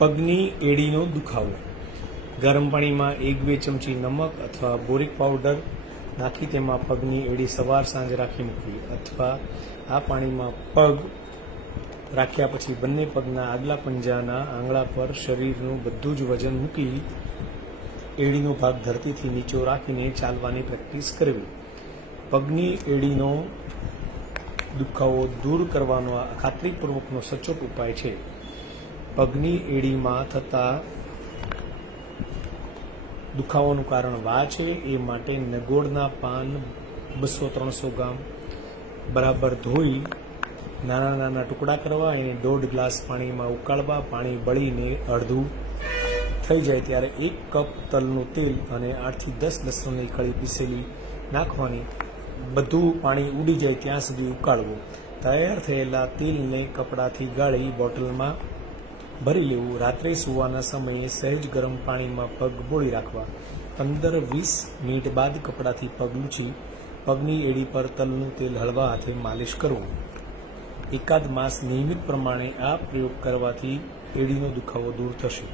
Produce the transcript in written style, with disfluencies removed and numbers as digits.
પગની એડીનો દુખાવો. ગરમ પાણીમાં 1-2 ચમચી નમક અથવા બોરિક પાવડર નાખી તેમાં પગની એડી સવાર સાંજ રાખી મૂકવી, અથવા આ પાણીમાં પગ રાખ્યા પછી બંને પગના આગલા પંજાના આંગળા પર શરીરનું બધું જ વજન મૂકી એડીનો ભાગ ધરતીથી નીચો રાખીને ચાલવાની પ્રેક્ટિસ કરવી. પગની એડીનો દુખાવો દૂર કરવાનો આ ખાતરીપૂર્વકનો સચોટ ઉપાય છે. પગની એડીમાં થતા દુખાવાનું કારણ વા છે, એ માટે નગોળના પાન 200-300 ગ્રામ બરાબર ધોઈ નાના નાના ટુકડા કરવા, એને 1.5 ગ્લાસ પાણીમાં ઉકાળવા. પાણી બળીને અડધું થઈ જાય ત્યારે 1 કપ તલનું તેલ અને 8 થી 10 લસણની કળી પીસેલી નાખવાની. બધું પાણી ઉડી જાય ત્યાં સુધી ઉકાળવું. તૈયાર થયેલા તેલને કપડાથી ગાળી બોટલમાં ભરી લેવું. રાત્રે સૂવાના સમયે સહેજ ગરમ પાણીમાં પગ બોળી રાખવા. 15-20 મિનિટ બાદ કપડાથી પગ લૂછી પગની એડી પર તલનું તેલ હળવા હાથે માલિશ કરવું. એકાદ માસ નિયમિત પ્રમાણે આ પ્રયોગ કરવાથી એડીનો દુખાવો દૂર થશે.